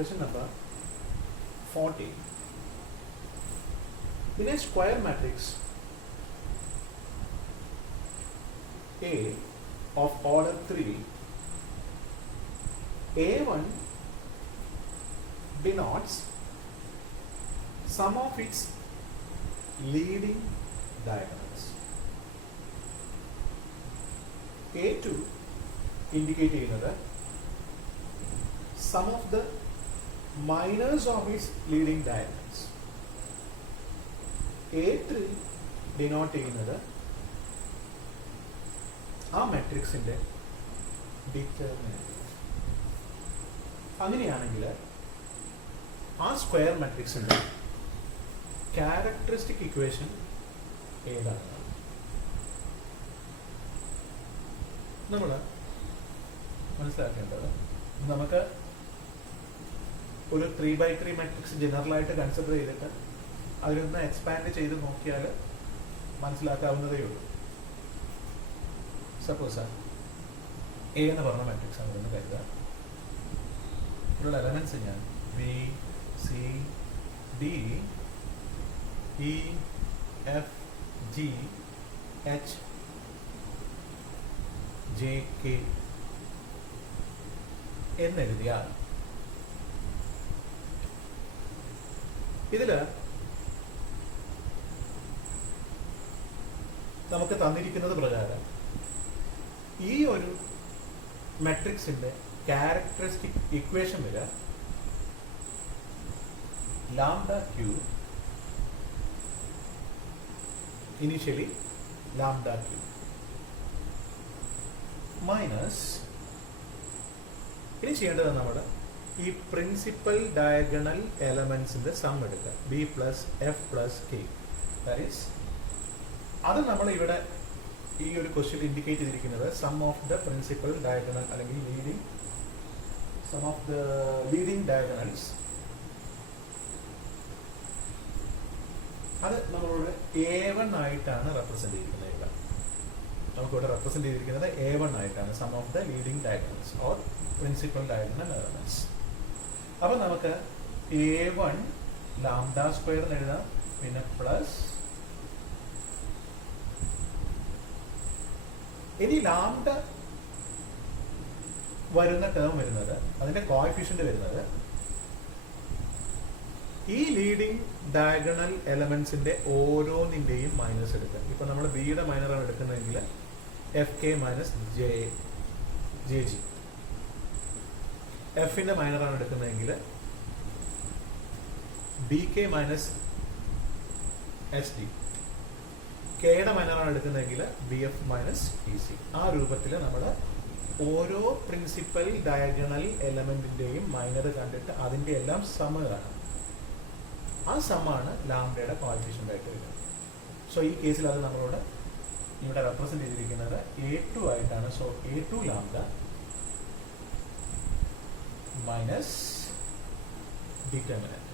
Question number 40. In a square matrix A of order 3, A1 denotes sum of its leading diagonals. A2 indicate another sum of the minors of its leading diagonals. A3 denote ചെയ്യുന്നത് ആ മാട്രിക്സിന്റെ determinant. അങ്ങനെയാണെങ്കിൽ ആ square മാട്രിക്സിന്റെ characteristic equation ഏതാണ്? നമ്മൾ മനസ്സിലാക്കേണ്ടത്, നമുക്ക് ഒരു 3x3 മാട്രിക്സ് ജനറലായിട്ട് കൺസിഡർ ചെയ്തിട്ട് അതിലൊന്ന് എക്സ്പാൻഡ് ചെയ്ത് നോക്കിയാൽ മനസ്സിലാക്കാവുന്നതേ ഉള്ളൂ. സപ്പോസ് എ എന്ന് പറഞ്ഞ മാട്രിക്സ് ആണെന്ന് കരുതുക. ഇതിലുള്ള എലമെന്റ്സ് ഞാൻ B, C, D, E, F, G, H, J, K എന്നെഴുതിയാൽ ഇതില് നമുക്ക് തന്നിരിക്കുന്നത് പ്രകാരം ഈ ഒരു മാട്രിക്സിന്റെ ക്യാരക്ടറിസ്റ്റിക് ഇക്വേഷൻ വരിക lambda cube initially lambda cube minus, ഇനി ചെയ്യേണ്ടത് നമ്മൾ ഈ പ്രിൻസിപ്പൽ ഡയഗണൽ എലമെന്റ്സിന്റെ സം എടുക്കുക, B plus F plus K. That is, അത് നമ്മൾ ഇവിടെ ഈ ഒരു ക്വസ്റ്റ്യൻ ഇൻഡിക്കേറ്റ് ചെയ്തിരിക്കുന്നത് sum of the principal diagonal അല്ലെങ്കിൽ leading sum of the leading diagonals. അത് നമ്മളിവിടെ A1 ആയിട്ടാണ് റെപ്രസെന്റ് ചെയ്തിരിക്കുന്നത്. ഇവിടെ നമുക്കിവിടെ റെപ്രസെന്റ് ചെയ്തിരിക്കുന്നത് A1 ആയിട്ടാണ്, sum of the leading diagonals or principal diagonal elements. അപ്പൊ നമുക്ക് A1 ലാംഡ സ്ക്വയർ എന്ന് എഴുതാം, പിന്നെ പ്ലസ്, ഇനി ലാംഡ വരുന്ന ടേം വരുന്നത്, അതിന്റെ കോഎഫിഷ്യന്റ് വരുന്നത് ഈ ലീഡിംഗ് ഡയഗണൽ എലമെന്റ്സിന്റെ ഓരോന്നിന്റെയും മൈനസ് എടുക്കുക. ഇപ്പൊ നമ്മൾ ബിയുടെ മൈനറാണ് എടുക്കുന്നതെങ്കിൽ F K minus J G, എഫിന്റെ മൈനറാണ് എടുക്കുന്നതെങ്കിൽ B K minus S D, കെയുടെ മൈനറാണ് എടുക്കുന്നതെങ്കിൽ B F minus E C. ആ രൂപത്തിൽ നമ്മൾ ഓരോ പ്രിൻസിപ്പൽ ഡയഗണൽ എലമെന്റിന്റെയും മൈനർ കണ്ടിട്ട് അതിന്റെ എല്ലാം സമ കാണാം. ആ സമാണ് ലാംഡയുടെ കോഎഫിഷ്യന്റ് ആയിട്ട് വരുന്നത്. സോ ഈ കേസിൽ അത് നമ്മളോട് ഇവിടെ റെപ്രസെന്റ് ചെയ്തിരിക്കുന്നത് A2 ആയിട്ടാണ്. So A2 lambda minus determinant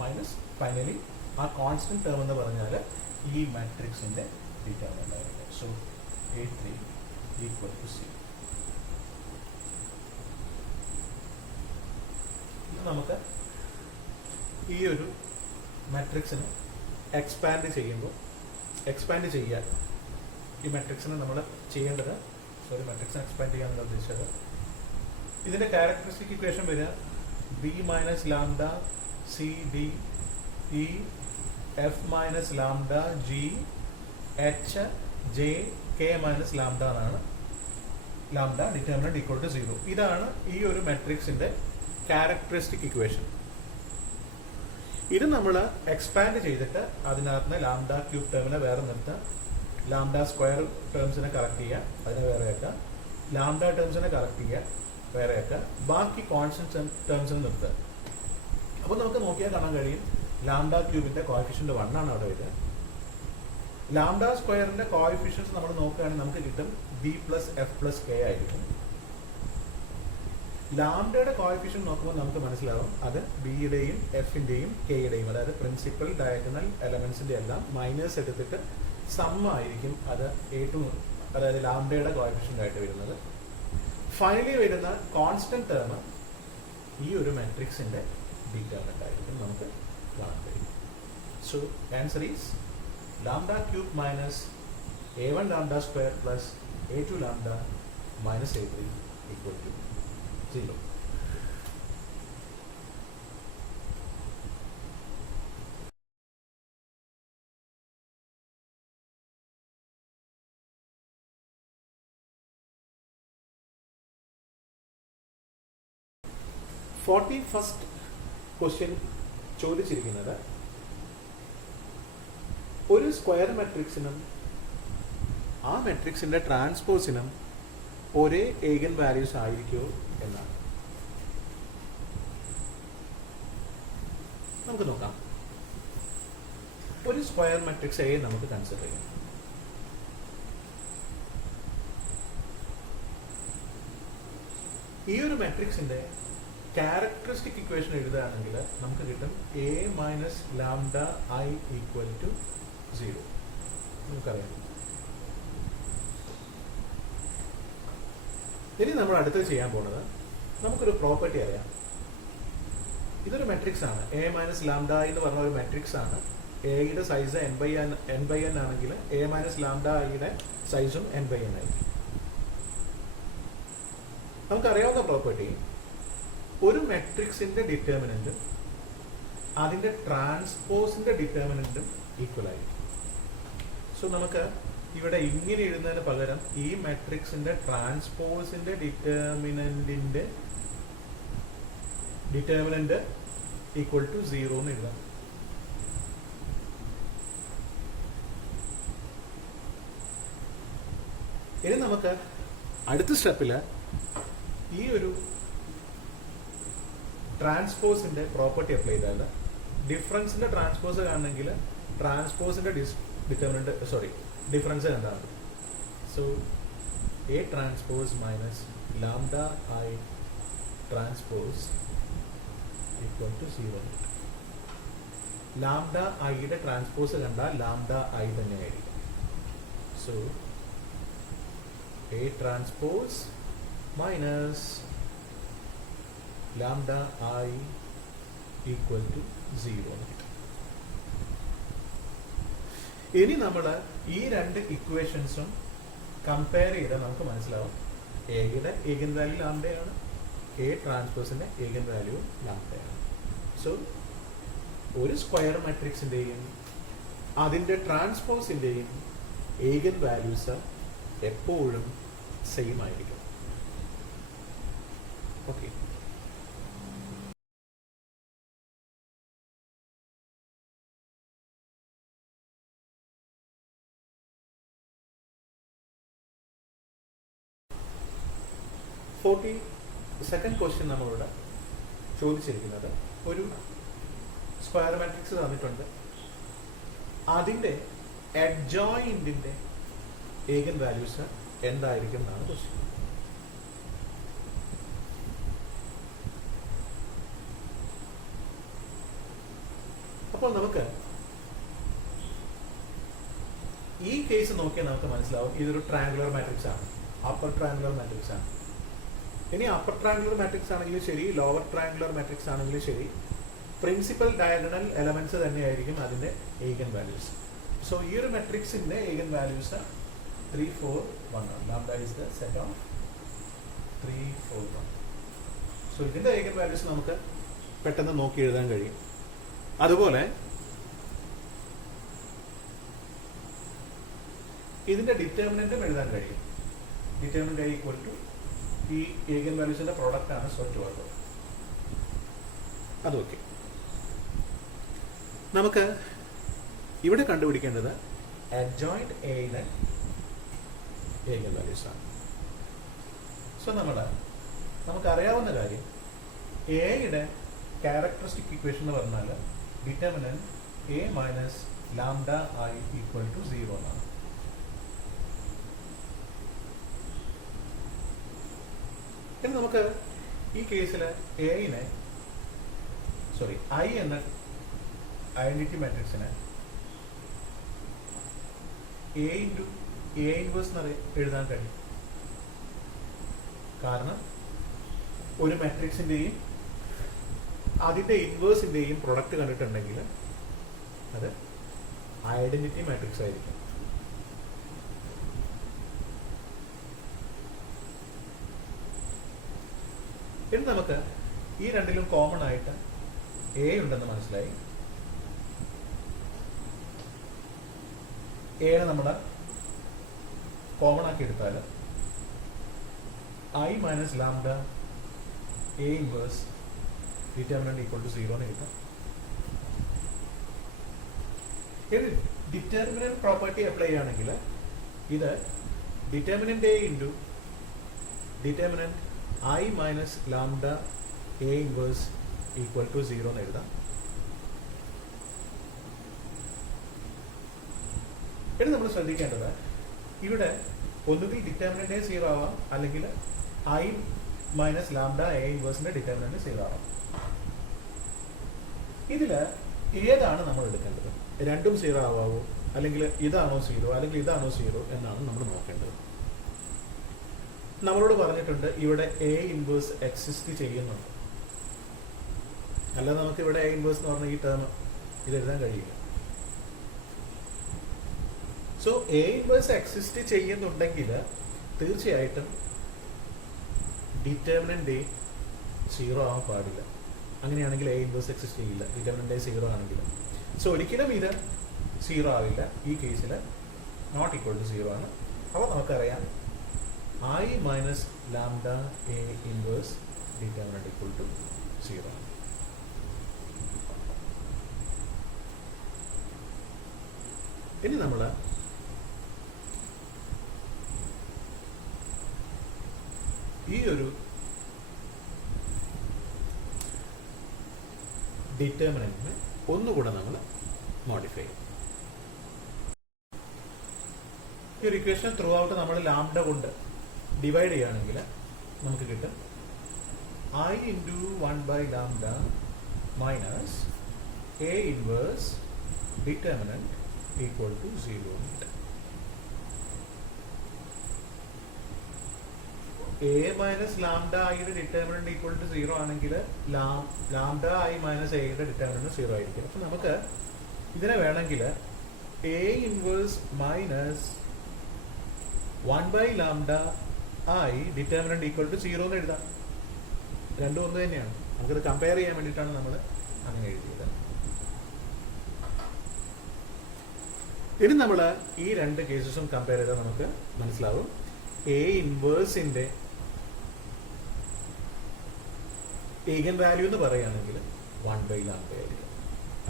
minus finally ആ കോൺസ്റ്റന്റ് ടേം എന്ന് പറഞ്ഞാൽ ഈ മാട്രിക്സിന്റെ ഡിറ്റർമിനന്റ് ആയിരിക്കും. So A3 equal to C. നമുക്ക് ഈ ഒരു മാട്രിക്സിന് എക്സ്പാൻഡ് ചെയ്യാൻ ഈ മാട്രിക്സിനെ നമ്മൾ ചെയ്യേണ്ടത്, മാട്രിക്സിനെ എക്സ്പാൻഡ് ചെയ്യാനുള്ള ഉദ്ദേശിച്ചത്, ഇതിന്റെ ക്യാരക്ടറിസ്റ്റിക് ഇക്വേഷൻ വരിക B minus lambda C D E F minus lambda G H J K minus lambda എന്നാണ്. Lambda determinant equal to 0. ഇതാണ് ഈ ഒരു മാട്രിക്സിന്റെ ക്യാരക്ടറിസ്റ്റിക് ഇക്വേഷൻ. ഇത് നമ്മൾ എക്സ്പാൻഡ് ചെയ്തിട്ട് അതിനകത്ത് ലാംഡ ക്യൂബ് ടേമിനെ വേറെ നിർത്തുക, ലാംഡ സ്ക്വയർ ടേംസിനെ കറക്റ്റ് ചെയ്യുക, അതിനെ വേറെ ആക്കുക, ലാംഡ ടേംസിനെ കറക്റ്റ് ചെയ്യുക, വേറെ ആക്കുക, ബാക്കി കോൺസ്റ്റന്റ് ടേംസിനെ നിർത്തുക. അപ്പോൾ നമുക്ക് നോക്കിയാൽ കാണാൻ കഴിയും ലാംഡ ക്യൂബിന്റെ കോഎഫിഷ്യന്റ് 1 ആണ് അവിടെ വരിക. ലാംഡ സ്ക്വയറിന്റെ കോഎഫിഷ്യൻസ് നമ്മൾ നോക്കുകയാണെങ്കിൽ നമുക്ക് കിട്ടും B plus F plus K ആയിരിക്കും. ലാംഡയുടെ കോഎഫിഷ്യന്റ് നോക്കുമ്പോൾ നമുക്ക് മനസ്സിലാവും അത് ബിയുടെയും എഫിന്റെയും കെയുടെയും, അതായത് പ്രിൻസിപ്പൽ ഡയഗണൽ എലമെന്റ്സിന്റെ എല്ലാം മൈനസ് എടുത്തിട്ട് സം ആയിരിക്കും അത് A2, അതായത് ലാംഡയുടെ കോഎഫിഷ്യന്റ് ആയിട്ട് വരുന്നത്. ഫൈനലി വരുന്ന കോൺസ്റ്റന്റ് ടേം ഈ ഒരു മാട്രിക്സിൻ്റെ ഡിറ്റർമിനൻ്റ് ആയിരിക്കും നമുക്ക് കാണാൻ കഴിയും. So answer is lambda cube minus a1 lambda square plus a2 lambda minus a3 equal to 0. First question ചോദിച്ചിരിക്കുന്നത് ഒരു സ്ക്വയർ മെട്രിക്സിനും ആ മെട്രിക്സിന്റെ ട്രാൻസ്പോസിനും ഒരേ ഏഗൻ വാല്യൂസ് ആയിരിക്കുമോ എന്നാണ്. നമുക്ക് നോക്കാം. ഒരു സ്ക്വയർ മെട്രിക്സ് എ നമുക്ക് കൺസിഡർ ചെയ്യാം. ഈ ഒരു മെട്രിക്സിന്റെ ക്യാരക്ടറിസ്റ്റിക് ഇക്വേഷൻ എഴുതുകയാണെങ്കിൽ നമുക്ക് കിട്ടും a minus lambda I equal to 0. നമുക്കറിയാം. ഇനി നമ്മൾ അടുത്ത് ചെയ്യാൻ പോകുന്നത്, നമുക്കൊരു പ്രോപ്പർട്ടി അറിയാം. ഇതൊരു മെട്രിക്സ് ആണ്. a മൈനസ് ലാംഡ എന്ന് പറഞ്ഞ ഒരു മെട്രിക്സ് ആണ്. എയുടെ സൈസ് n/n ആണെങ്കിൽ a മൈനസ് ലാംഡ ഐയുടെ സൈസും n/n ആയിരിക്കും. നമുക്കറിയാവുന്ന പ്രോപ്പർട്ടി, ഒരു മെട്രിക്സിന്റെ ഡിറ്റർമിനന്റും അതിന്റെ ട്രാൻസ്പോസിന്റെ ഡിറ്റർമിനന്റും ഈക്വൽ ആയിരിക്കും. സോ നമുക്ക് ഇവിടെ ഇങ്ങനെ എഴുതുന്നതിന് പകരം ഈ മെട്രിക്സിന്റെ ട്രാൻസ്പോസിന്റെ ഡിറ്റർമിനന്റ് ഈക്വൽ ടു 0 എന്ന് എഴുതാം. ഇനി നമുക്ക് അടുത്ത സ്റ്റെപ്പില് ഈ ഒരു ട്രാൻസ്പോസിന്റെ പ്രോപ്പർട്ടി അപ്ലൈ ചെയ്താൽ ഡിഫറൻസിന്റെ ട്രാൻസ്പോസ് കാണണമെങ്കിൽ ട്രാൻസ്പോസിന്റെ ഡിഫറൻസ് എന്താണ്? So A transpose minus lambda I transpose equal to 0. Lambda ഐയുടെ ട്രാൻസ്പോസ് കണ്ടാൽ ലാംഡ ഐ തന്നെ ആയിരിക്കും. So A transpose minus lambda I equal to 0. ഇനി നമ്മൾ ഈ രണ്ട് ഇക്വേഷൻസും കമ്പയർ ചെയ്താൽ നമുക്ക് മനസ്സിലാവും എയുടെ ഏഗൻ വാല്യൂ ലാംഡയാണ്, എ ട്രാൻസ്പോസിന്റെ ഏഗൻ വാല്യൂ ലാംഡയാണ്. സോ ഒരു സ്ക്വയർ മാട്രിക്സിന്റെയും അതിന്റെ ട്രാൻസ്പോസിന്റെയും ഏഗൻ വാല്യൂസ് എപ്പോഴും സെയിം ആയിരിക്കും. ഓക്കെ. സെക്കൻഡ് ക്വസ്റ്റ്യൻ നമ്മളോട് ചോദിച്ചിരിക്കുന്നത്, ഒരു സ്ക്വയർ മാട്രിക്സ് തന്നിട്ടുണ്ട്, അതിന്റെ അഡ്ജോയിന്റിന്റെ ഏഗൻ വാല്യൂസ് എന്തായിരിക്കും എന്നാണ് ക്വസ്റ്റ്യൻ. അപ്പോൾ നമുക്ക് ഈ കേസ് നോക്കിയാൽ നമുക്ക് മനസ്സിലാവും ഇതൊരു ട്രയാങ്കുലർ മാട്രിക്സ് ആണ്, അപ്പർ ട്രയാങ്കുലർ മാട്രിക്സ് ആണ്. ഇനി അപ്പർ ട്രയാങ്കുലർ മാട്രിക്സ് ആണെങ്കിലും ശരി, ലോവർ ട്രയാങ്കുലർ മാട്രിക്സ് ആണെങ്കിലും ശരി, പ്രിൻസിപ്പൽ ഡയഗണൽ എലമെന്റ്സ് തന്നെയായിരിക്കും അതിന്റെ ഏഗൻ വാല്യൂസ്. സോ ഈ ഒരു മാട്രിക്സിന്റെ ഏഗൻ വാല്യൂസ് 3, 4, 1 ആണ്. Lambda is the set of 3, 4, 1. So ഇതിന്റെ ഏഗൻ വാല്യൂസ് നമുക്ക് പെട്ടെന്ന് നോക്കി എഴുതാൻ കഴിയും. അതുപോലെ ഇതിന്റെ ഡിറ്റർമിനന്റും എഴുതാൻ കഴിയും. ഡിറ്റർമിനന്റ് ഈക്വൽ ടു ഈ ഏഗൻ വാല്യൂസിന്റെ പ്രോഡക്റ്റ് ആണ്. സോ 12. അത് ഓക്കെ. നമുക്ക് ഇവിടെ കണ്ടുപിടിക്കേണ്ടത് അഡ്ജോയിന്റ് എയുടെ ഏഗൻ വാല്യൂസ് ആണ്. സോ നമുക്കറിയാവുന്ന കാര്യം, എയുടെ ക്യാരക്ടറിസ്റ്റിക് ഇക്വേഷൻ എന്ന് പറഞ്ഞാൽ determinant A minus lambda I equal to 0 എന്നാണ്. ഇനി നമുക്ക് ഈ കേസിൽ ഐ എന്ന ഐഡന്റിറ്റി മാട്രിക്സിനെ എ ഇൻറ്റു എ ഇൻവേഴ്സ് എന്ന് എഴുതാൻ കഴിയും. കാരണം ഒരു മാട്രിക്സിന്റെയും അതിന്റെ ഇൻവേഴ്സിന്റെയും പ്രൊഡക്റ്റ് കണ്ടിട്ടുണ്ടെങ്കിൽ അത് ഐഡന്റിറ്റി മാട്രിക്സ് ആയിരിക്കും. ഇനി നമുക്ക് ഈ രണ്ടിലും കോമൺ ആയിട്ട് എ ഉണ്ടെന്ന് മനസ്സിലായി. എ നമ്മൾ കോമൺ ആക്കി എടുത്താൽ I minus lambda A inverse determinant equal to 0 എന്ന് കിട്ടും. ഇനി ഡിറ്റർമിനന്റ് പ്രോപ്പർട്ടി അപ്ലൈ ചെയ്യുകയാണെങ്കിൽ ഇത് determinant A into determinant I minus lambda A inverse equal to 0 എന്ന് എഴുതാം. ഇനി നമ്മൾ ശ്രദ്ധിക്കേണ്ടത് ഇവിടെ ഒന്നുകിൽ ഡിറ്റർമിനന്റ് 0 ആവാം, അല്ലെങ്കിൽ ഐ മൈനസ് ലാംഡ എ ഇൻവേഴ്സിന്റെ ഡിറ്റർമിനന്റ് 0 ആവാം. ഇതിൽ ഏതാണ് നമ്മൾ എടുക്കേണ്ടത്? രണ്ടും 0 ആവാവോ, അല്ലെങ്കിൽ ഇതാണോ 0, അല്ലെങ്കിൽ ഇതാണോ 0 എന്നാണ് നമ്മൾ നോക്കേണ്ടത്. നമ്മളോട് പറഞ്ഞിട്ടുണ്ട് ഇവിടെ എ ഇൻവേഴ്സ് എക്സിസ്റ്റ് ചെയ്യുന്നുണ്ട്, അല്ലാതെ നമുക്ക് ഇവിടെ എ ഇൻവേഴ്സ് എന്ന് പറഞ്ഞ ഈ ടേം ഇത് എഴുതാൻ കഴിയില്ല. സോ എ ഇൻവേഴ്സ് എക്സിസ്റ്റ് ചെയ്യുന്നുണ്ടെങ്കിൽ തീർച്ചയായിട്ടും ഡിറ്റർമിനന്റ് എ 0 ആവാൻ പാടില്ല. അങ്ങനെയാണെങ്കിൽ എ ഇൻവേഴ്സ് എക്സിസ്റ്റ് ചെയ്യില്ല, ഡിറ്റർമിനന്റ് എ 0 ആണെങ്കിൽ. സോ ഒരിക്കലും ഇത് 0 ആവില്ല. ഈ കേസിൽ നോട്ട് ഈക്വൽ ടു 0 ആണ്. അപ്പോൾ നമുക്കറിയാം I minus lambda A inverse determinant equal to 0 ആണ്. ഇനി നമ്മൾ ഈ ഒരു ഡിറ്റർമിനന്റിനെ ഒന്നുകൂടെ നമ്മൾ മോഡിഫൈ ചെയ്യും. ഈ ഒരു ഇക്വേഷൻ ത്രൂ ഔട്ട് നമ്മൾ ലാംഡ കൊണ്ട് ഡിവൈഡ് ചെയ്യുകയാണെങ്കിൽ നമുക്ക് കിട്ടും I into 1 by lambda minus A inverse determinant equal to 0 എന്ന് കിട്ടും. എ മൈനസ് ലാംഡ ഐയുടെ ഡിറ്റർമിനന്റ് ഈക്വൽ ടു 0 ആണെങ്കിൽ ലാംഡ ഐ മൈനസ് എയുടെ ഡിറ്റർമിനന്റ് 0 ആയിരിക്കും. അപ്പൊ നമുക്ക് ഇതിനെ വേണമെങ്കിൽ A inverse minus 1 by lambda I determinant equal to 0 എന്ന് എഴുതാം. രണ്ടും ഒന്ന് തന്നെയാണ്. നമുക്കത് കമ്പയർ ചെയ്യാൻ വേണ്ടിയിട്ടാണ് നമ്മൾ അങ്ങനെ എഴുതിയത്. ഇനി നമ്മൾ ഈ രണ്ട് കേസസും കമ്പയർ ചെയ്താൽ നമുക്ക് മനസ്സിലാവും എ ഇൻവേഴ്സിന്റെ ഈഗൻ വാല്യൂ എന്ന് പറയുകയാണെങ്കിൽ 1 ബൈ ലാംഡ ആയിരിക്കും.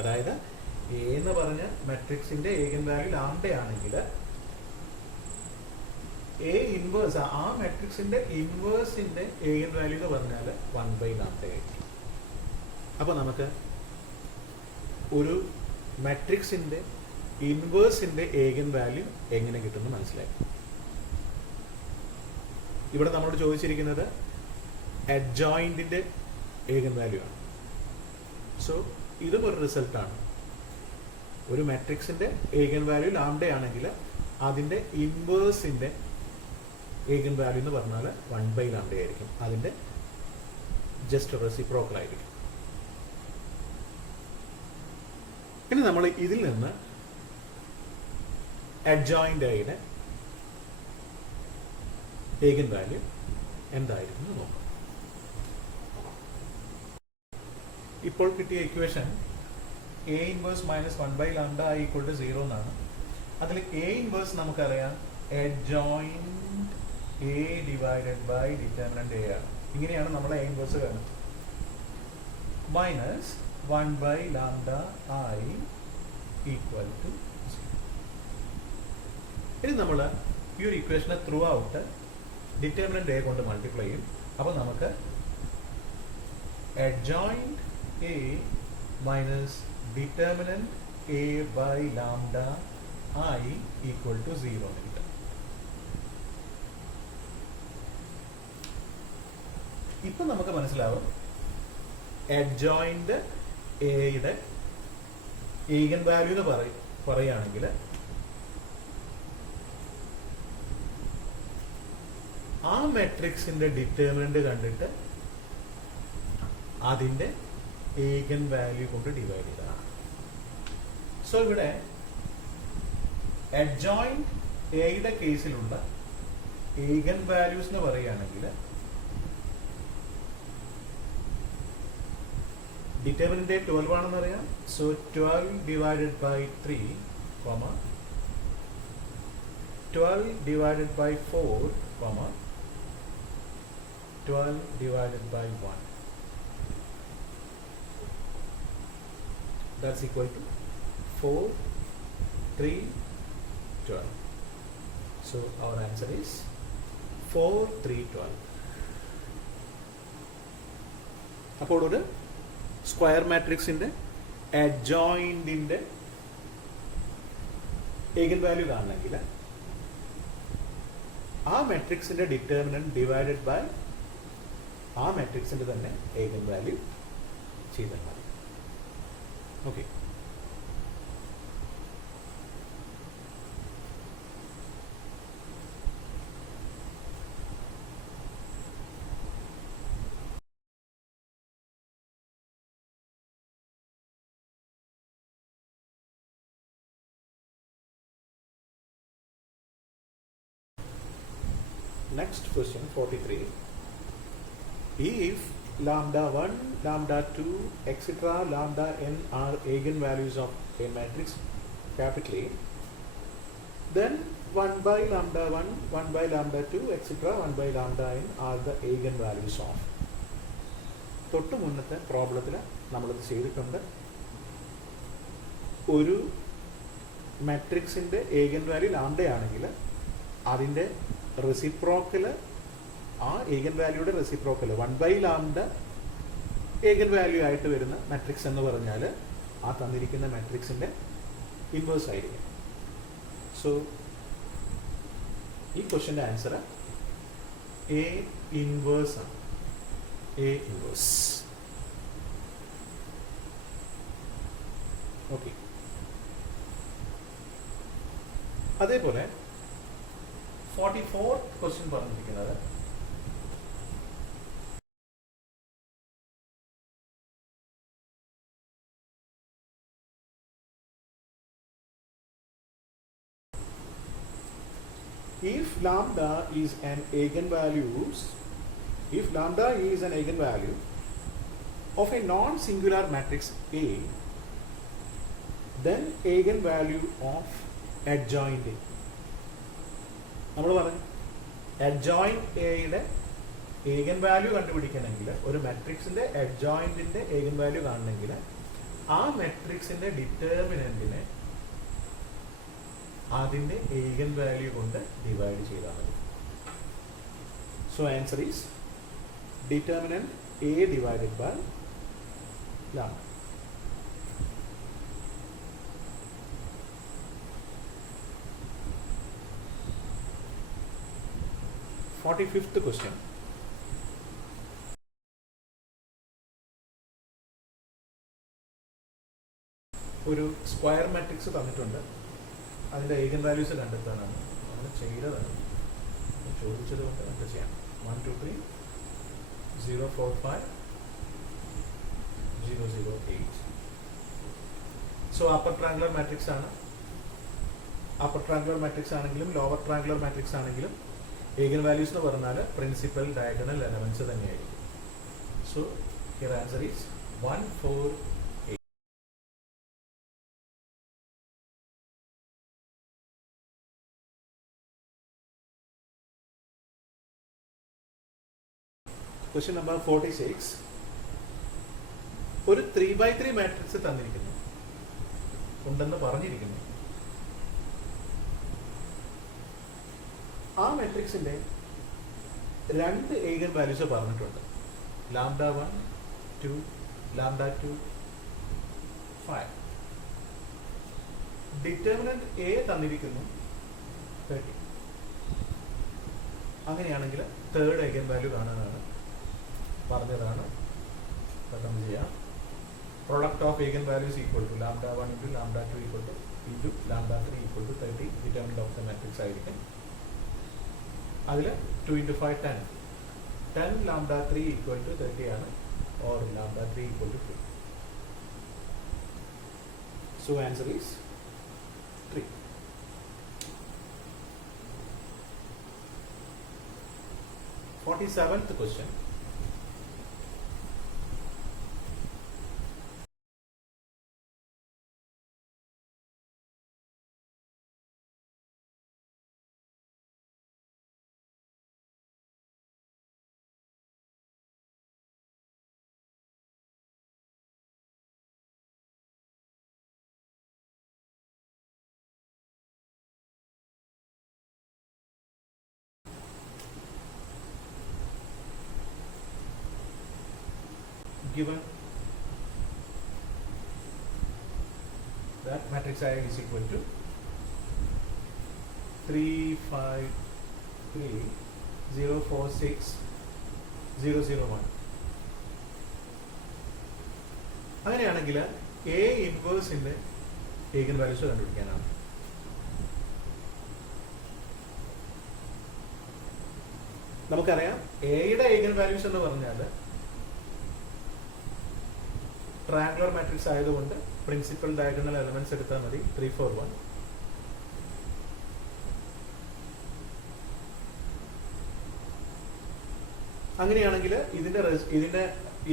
അതായത് എ എന്ന് പറഞ്ഞ മെട്രിക്സിന്റെ ഈഗൻ വാല്യൂ ലാംഡ ആണെങ്കിൽ എ ഇൻവേഴ്സ് ആ മെട്രിക്സിന്റെ ഇൻവേഴ്സിന്റെ ഈഗൻ വാല്യൂ എന്ന് പറഞ്ഞാൽ 1 ബൈ ലാംഡ ആയിരിക്കും. അപ്പൊ നമുക്ക് ഒരു മെട്രിക്സിന്റെ ഇൻവേഴ്സിന്റെ ഈഗൻ വാല്യൂ എങ്ങനെ കിട്ടുമെന്ന് മനസ്സിലായി. ഇവിടെ നമ്മളോട് ചോദിച്ചിരിക്കുന്നത് അഡ്ജോയിന്റിന്റെ ഈഗൻ വാല്യൂ ആണ്. സോ ഇതും ഒരു റിസൾട്ടാണ്. ഒരു മെട്രിക്സിന്റെ ഈഗൻ വാല്യൂ ലാംഡ ആണെങ്കിൽ അതിന്റെ ഇൻവേഴ്സിന്റെ ഈഗൻ വാല്യൂ എന്ന് പറഞ്ഞാൽ 1 ബൈ ലാംഡ ആയിരിക്കും. അതിന്റെ ജസ്റ്റ് റെസിപ്രോക്കൽ ആയിരിക്കും. ഇനി നമ്മൾ ഇതിൽ നിന്ന് അഡ്ജോയിന്റ് ഐയുടെ ഈഗൻ വാല്യൂ എന്തായിരിക്കും എന്ന് നോക്കാം. ഇപ്പോൾ കിട്ടിയ equation A inverse minus 1 by lambda I equal to 0 എന്നാണ്. അതിൽ എ ഇൻവേഴ്സ് നമുക്കറിയാം adjoint A divided by determinant A ആണ്. ഇങ്ങനെയാണ് നമ്മൾ എ ഇൻവേഴ്സ് കാണുന്നത്. Minus 1 by lambda I equal to 0. ഇനി നമ്മൾ ഈ ഒരു ഇക്വേഷനെ ത്രൂ ഔട്ട് ഡിറ്റർമിനന്റ് എ കൊണ്ട് മൾട്ടിപ്ലൈ ചെയ്യും. അപ്പോൾ നമുക്ക് adjoint A minus determinant A by lambda I equal to 0 എന്ന് കിട്ടും. ഇപ്പൊ നമുക്ക് മനസ്സിലാവും adjoint എയുടെ ഈഗൻ വാല്യൂ എന്ന് പറയുകയാണെങ്കിൽ ആ മെട്രിക്സിന്റെ ഡിറ്റർമിനന്റ് കണ്ടിട്ട് അതിന്റെ ഏഗൻ വാല്യൂ കൊണ്ട് ഡിവൈഡ് ചെയ്തതാണ്. സോ ഇവിടെ അഡ്ജോയിന്റ് എയുടെ കേസിലുള്ള ഏഗൻ വാല്യൂസ് എന്ന് പറയുകയാണെങ്കിൽ ഡിറ്റർമിനന്റ് 12 ആണെന്ന് അറിയാം. So 12 divided by 3, 12 divided by 4, 12 divided by 1. That's equal to 4, 3, 12. So our answer is 4, 3, 12. അപ്പോൾ ഒരു സ്ക്വയർ മാട്രിക്സിന്റെ അഡ്ജോയിന്റിന്റെ ഏഗൻ വാല്യൂ കാണണമെങ്കിൽ ആ മാട്രിക്സിന്റെ ഡിറ്റർമിനന്റ് ഡിവൈഡഡ് ബൈ ആ മാട്രിക്സിന്റെ തന്നെ ഏഗൻ വാല്യൂ ചെയ്താൽ മതി. Okay. Next question 43. If lambda 1, lambda 2, etc. lambda n are eigenvalues of a matrix capital A, then 1 by lambda 1, 1 by lambda 2, etc. 1 by lambda n are the eigenvalues of. തൊട്ട് മുന്നത്തെ പ്രോബ്ലത്തിൽ നമ്മളിത് ചെയ്തിട്ടുണ്ട്. ഒരു മാട്രിക്സിന്റെ ഏഗൻ വാല്യൂ ലാംഡയാണെങ്കിൽ അതിൻ്റെ reciprocal, ആ eigen വാല്യൂയുടെ reciprocal 1 by lambda eigenvalue ആയിട്ട് വരുന്ന മാട്രിക്സ് എന്ന് പറഞ്ഞാൽ ആ തന്നിരിക്കുന്ന മാട്രിക്സിന്റെ ഇൻവേഴ്സ് ആയിരിക്കും. സോ ഈ ക്വസ്റ്റ്യൻ്റെ ആൻസർ എ ഇൻവേഴ്സ് ആണ്. A inverse. ഓക്കെ. അതേപോലെ 44th ക്വസ്റ്റ്യൻ പറഞ്ഞിരിക്കുന്നത് if lambda is an eigenvalue of a non-singular matrix A, then eigenvalue of adjoint A. നമ്മൾ പറഞ്ഞു അഡ്ജോയിന്റ് എയുടെ ഏഗൻ വാല്യൂ കണ്ടുപിടിക്കണമെങ്കിൽ, ഒരു മാട്രിക്സിന്റെ അഡ്ജോയിന്റിന്റെ ഏഗൻ വാല്യൂ കാണണമെങ്കിൽ ആ മാട്രിക്സിന്റെ ഡിറ്റർമിനന്റിനെ അതിന്റെ ഏഗൻ വാല്യൂ കൊണ്ട് ഡിവൈഡ് ചെയ്താൽ മതി. So answer is determinant A divided by lambda. Forty-fifth question. ഒരു സ്ക്വയർ മാട്രിക്സ് തന്നിട്ടുണ്ട്. അതിൻ്റെ ഏഗൻ വാല്യൂസ് കണ്ടെത്താനാണ് നമ്മൾ ചെയ്തതാണ്. ചോദിച്ചത് കൊണ്ട് നമുക്ക് ചെയ്യാം. 1, 2, 3, 0, 4, 5, 0, 0, 8. സോ അപ്പർ ട്രയാങ്കുലർ മാട്രിക്സ് ആണ്. അപ്പർ ട്രയാങ്കുലർ മാട്രിക്സ് ആണെങ്കിലും ലോവർ ട്രയാങ്കുലർ മാട്രിക്സ് ആണെങ്കിലും ഏഗൻ വാല്യൂസ് എന്ന് പറഞ്ഞാൽ പ്രിൻസിപ്പൽ ഡയഗണൽ എലമെന്റ്സ് തന്നെയായിരിക്കും. So here answer is 1, 4, 8. Question number 46. ഒരു 3x3 മാട്രിക്സ് തന്നിരിക്കുന്നു, ഉണ്ടെന്ന് പറഞ്ഞിരിക്കുന്നു. ആ മാട്രിക്സിന്റെ രണ്ട് ഏഗൻ വാല്യൂസ് പറഞ്ഞിട്ടുണ്ട്. Lambda 1, 2, lambda 2, 5. ഡിറ്റർമിനന്റ് എ തന്നിരിക്കുന്നു 30. അങ്ങനെയാണെങ്കിൽ തേർഡ് ഏഗൻ വാല്യൂ കാണാനാണ് പറഞ്ഞതാണ്. പെട്ടെന്ന് ചെയ്യാം. Product of eigen values equal to lambda 1 into lambda 2 equal to into lambda 3 equal to 30. Determinant of the matrix ആയിരിക്കും. അതിൽ 2 into 5 10 ലാംഡ 3 ഈക്വൽ ടു 30 ആണ്. Or lambda 3 equal to 2. So answer is 3. Forty-seventh question. Given that matrix I is equal to 3, 5, 3, 0, 4, 6, 0, 0, 1. അങ്ങനെയാണെങ്കിൽ A ഇൻവേഴ്സിന്റെ eigen values കണ്ടുപിടിക്കാനാണ്. നമുക്കറിയാം എയുടെ eigen values എന്ന് പറഞ്ഞാൽ triangular matrix ആയതുകൊണ്ട് principal diagonal elements എടുത്താൽ മതി. 3, 4, 1. അങ്ങനെയാണെങ്കിൽ ഇതിന്റെ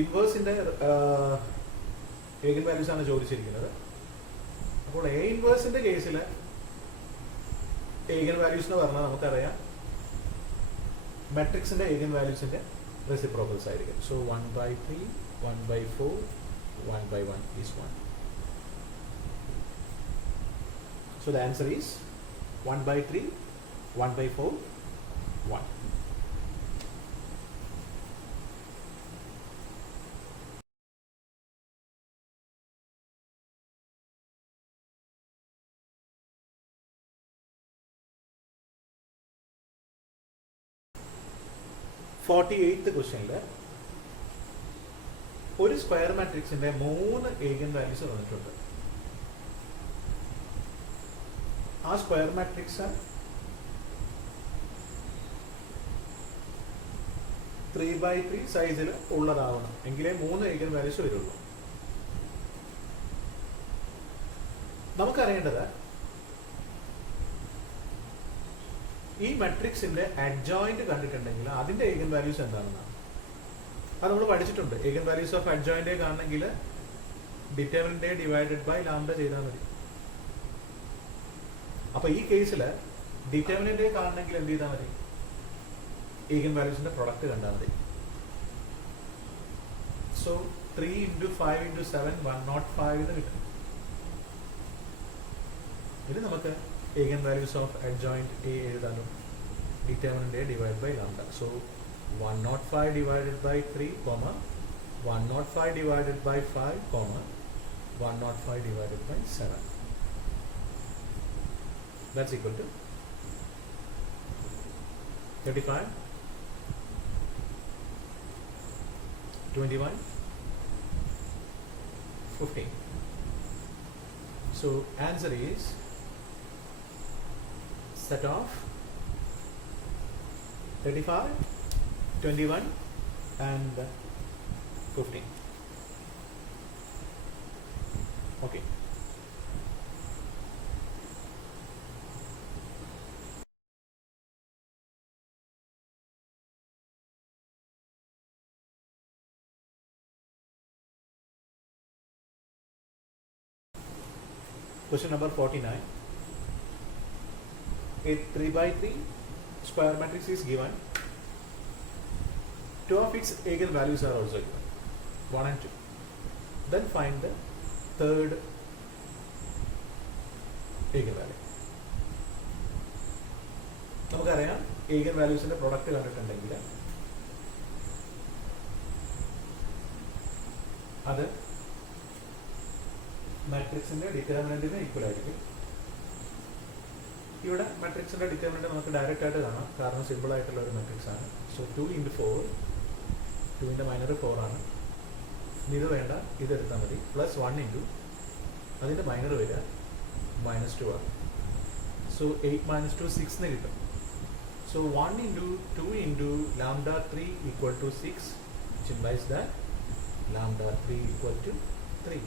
ഇൻവേഴ്സിന്റെ ഈഗൻ വാല്യൂസ് ആണ് ചോദിച്ചിരിക്കുന്നത്. അപ്പോൾ എ ഇൻവേഴ്സിന്റെ കേസിൽ ഈഗൻ വാല്യൂസ് എന്ന് പറഞ്ഞാൽ നമുക്കറിയാം മാട്രിക്സിന്റെ ഈഗൻ വാല്യൂസിന്റെ റെസിപ്രോക്കൽസ് ആയിരിക്കും. So 1/3, 1/4, 1/1 is 1. So the answer is 1/3, 1/4, 1. Forty-eighth ക്വസ്റ്റ്യനിൽ ഒരു സ്ക്വയർ മാട്രിക്സിന്റെ 3 ഈഗൻ വാല്യൂസ് തന്നിട്ടുണ്ട്. ആ സ്ക്വയർ മാട്രിക്സ് 3/3 സൈസിൽ ഉള്ളതാവണം, എങ്കിലേ 3 ഈഗൻ വാല്യൂസ് വരുള്ളൂ. നമുക്കറിയേണ്ടത് ഈ മാട്രിക്സിന്റെ അഡ്ജോയിന്റ് കണ്ടിട്ടുണ്ടെങ്കിൽ അതിന്റെ ഈഗൻ വാല്യൂസ് എന്താണെന്നാണ്. അത് നമ്മൾ പഠിച്ചിട്ടുണ്ട്. ഈഗൻ വാല്യൂസ് ഓഫ് അഡ്ജോയിന്റ് കാണണമെങ്കിൽ ഡിറ്റർമിനന്റ് ഡിവൈഡഡ് ബൈ ലാംഡ ചെയ്താൽ മതി. അപ്പൊ ഈ കേസിൽ ഡിറ്റർമിനന്റ് കാണണമെങ്കിൽ എന്ത് ചെയ്താൽ മതി? ഈഗൻ വാല്യൂസിന്റെ പ്രൊഡക്റ്റ് കണ്ടാൽ മതി. സോ 3 × 5 × 7 105 എന്ന് കിട്ടും. ഇത് നമുക്ക് eigenvalues of adjoint A എഴുതാനും determinant A divide by lambda. So 105 divided by 3, 105 divided by 5, 105 divided by 7. That's equal to 35, 21, 15. So answer is set of 35, 21 and 15. Okay. Question number 49. A 3/3 square matrix is given. Two of its eigenvalues are also given, 1 and 2. Then find the third eigenvalue. നമുക്കറിയാം eigen വാല്യൂസിന്റെ product കണ്ടിട്ടുണ്ടെങ്കിൽ അത് മാട്രിക്സിന്റെ ഡിറ്റർമിനന്റിന് equal ആയിരിക്കും. ഇവിടെ മാട്രിക്സിന്റെ determinant നമുക്ക് direct ആയിട്ട് കാണാം, കാരണം സിമ്പിൾ ആയിട്ടുള്ള ഒരു മാട്രിക്സ് ആണ്. സോ 2 × 4, 2ന്റെ മൈനർ 4 ആണ്. ഇത് വേണ്ട, ഇതെടുത്താൽ മതി. പ്ലസ് 1 × അതിന്റെ മൈനർ വരിക -2 ആണ്. സോ 8 - 2 6 കിട്ടും. So 1 × 2 × λ3 = 6, which implies that λ3 = 3.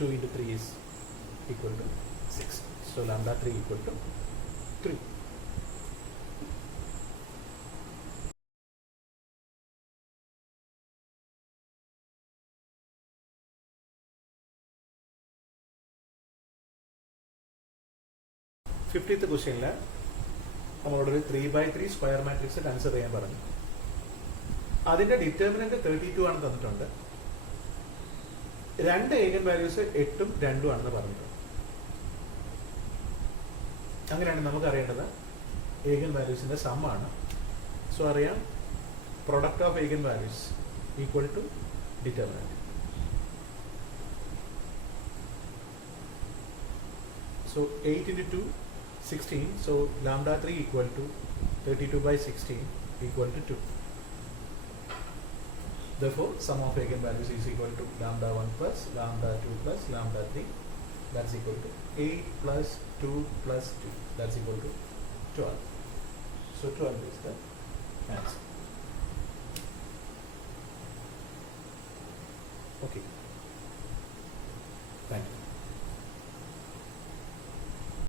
2 into 3 is equal to 6. So lambda 3 equal to 3. Fiftieth ക്വസ്റ്റ്യനിൽ നമ്മളോടൊരു 3x3 സ്ക്വയർ മാട്രിക്സ് കൺസിഡർ ചെയ്യാൻ പറഞ്ഞു. അതിന്റെ ഡിറ്റർമിനന്റ് 32 ആണ് തന്നിട്ടുണ്ട്. രണ്ട് ഏഗൻ വാല്യൂസ് 8 ഉം 2 ആണെന്ന് പറഞ്ഞിട്ടുണ്ട്. അങ്ങനെയാണ് നമുക്ക് അറിയേണ്ടത് ഏഗൻ വാല്യൂസിന്റെ സം ആണ്. സോ അറിയാം product of eigen values equal to determinant. So 8 into 2, 16. So lambda 3 equal to 32 by 16 equal to 2. Therefore, sum of eigenvalues is equal to lambda 1 plus lambda 2 plus lambda 3. That's equal to 8 plus 2 plus 2. That's equal to 12. So 12 is the answer. Okay. Thank you.